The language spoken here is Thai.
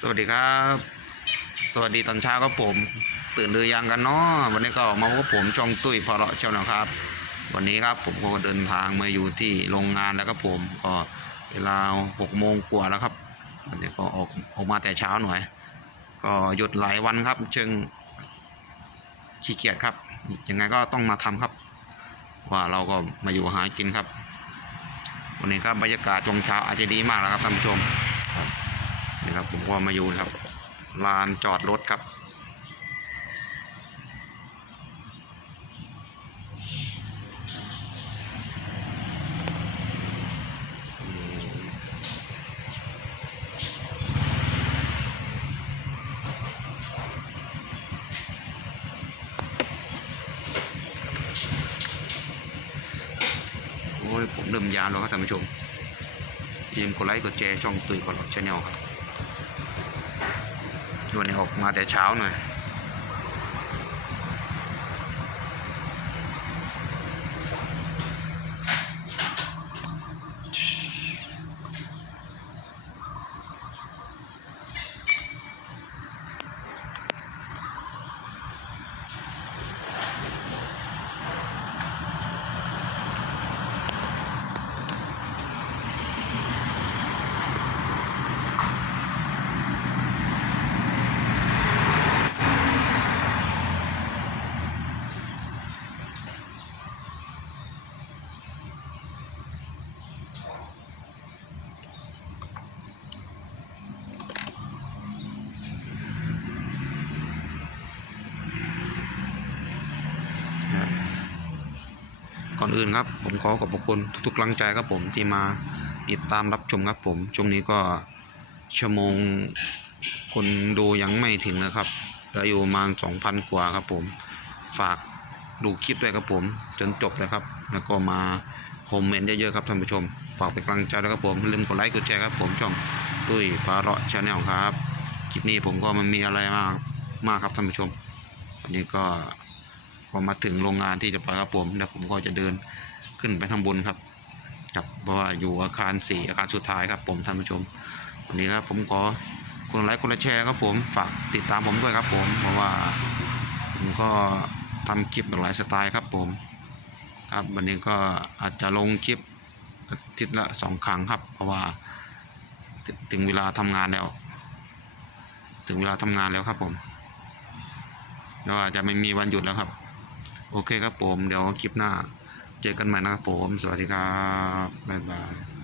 สวัสดีครับ สวัสดีตอนเช้าครับผม ตื่นหรือยังกันเนาะวันนี้ก็มาพบผมช่องตุ้ยพอเราะเช้านะครับ วันนี้ครับผมก็เดินทางมาอยู่ที่โรงงานแล้วครับผมก็เวลาหกโมงกว่าแล้วครับวันนี้ก็ออกออกมาแต่เช้าหน่อย ก็หยุดหลายวันครับเชิงขี้เกียจครับยังไงก็ต้องมาทำครับ ว่าเราก็มาอยู่หากินครับ วันนี้ครับบรรยากาศช่วงเช้าอาจจะดีมากแล้วครับท่านผู้ชม นี่ครับผมก็มาอยู่ครับลานจอดรถครับ โอ้ย ผมเริ่มยาวแล้วครับท่านผู้ชมอย่าลืมกดไลค์กดแชร์ช่องตุยกดหลอดชาแนลครับ วันนี้ออกมาแต่เช้าหน่อย ก่อนอื่นครับ ผมขอขอบพระคุณทุกๆกำลังใจครับผมที่มาติดตามรับชมครับผม ช่วงนี้ก็ชั่วโมงคนดูยังไม่ถึงนะครับเหลืออยู่ประมาณ2,000 กว่าครับผม ฝากดูคลิปด้วยครับผม จนจบเลยครับ แล้วก็มาคอมเมนต์เยอะๆครับท่านผู้ชม ฝากเป็นกำลังใจด้วยครับผม ลืมกดไลค์กดแชร์ครับผม ช่องตุ้ยฟ้าเราะชาแนลครับ คลิปนี้ผมก็มันมีอะไรมากมากครับท่านผู้ชม วันนี้ก็ พอมาถึงโรงงานที่จะไปครับผมแล้วผมก็จะเดินขึ้นไปทางบนครับครับเพราะว่าอยู่อาคารสี่อาคารสุดท้ายครับผมท่านผู้ชมวันนี้ครับผมขอคนไลค์คนแชร์ครับผมฝากติดตามผมด้วยครับผมเพราะว่าผมก็ทำคลิปหลากหลายสไตล์ครับผมครับวันนี้ก็อาจจะลงคลิปอาทิตย์ละสองครั้งครับ เพราะว่าถึงเวลาทำงานแล้ว ถึงเวลาทำงานแล้วครับผมแล้วอาจจะไม่มีวันหยุดแล้วครับ โอเคครับผม เดี๋ยวคลิปหน้า เจอกันใหม่นะครับผม สวัสดีครับ บ๊ายบาย